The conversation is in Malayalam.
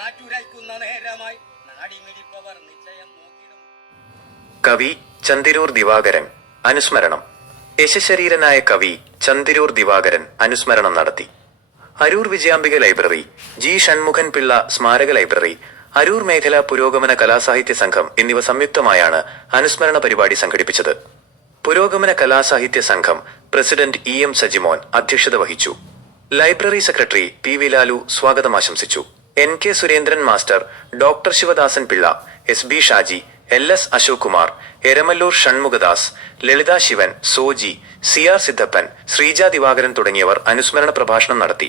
കാറ്റുരയ്ക്കുന്ന നേരമായി നാടിമിടിപ്പവർ നിശ്ചയം നോക്കിടും. കവി ചന്തിരൂർ ദിവാകരൻ അനുസ്മരണം. യശശരീരനായ കവി ചന്തിരൂർ ദിവാകരൻ അനുസ്മരണം നടത്തി. അരൂർ വിജയാംബിക ലൈബ്രറി, ജി ഷൺമുഖൻ പിള്ള സ്മാരക ലൈബ്രറി, അരൂർ മേഖല പുരോഗമന കലാസാഹിത്യ സംഘം എന്നിവ സംയുക്തമായാണ് അനുസ്മരണ പരിപാടി സംഘടിപ്പിച്ചത്. പുരോഗമന കലാസാഹിത്യ സംഘം പ്രസിഡന്റ് EM സജിമോൻ അധ്യക്ഷത വഹിച്ചു. ലൈബ്രറി സെക്രട്ടറി PV ലാലു സ്വാഗതം ആശംസിച്ചു. NK Surendran master, doctor Sivadasan Pillai, SB Shaji, LS Ashok Kumar, Eramalloor Shanmukhadas, Lalitha Sivan, Soji, CR Siddhappan, Sreeja Divakaran തുടങ്ങിയവർ അനുസ്മരണ പ്രഭാഷണം നടത്തി.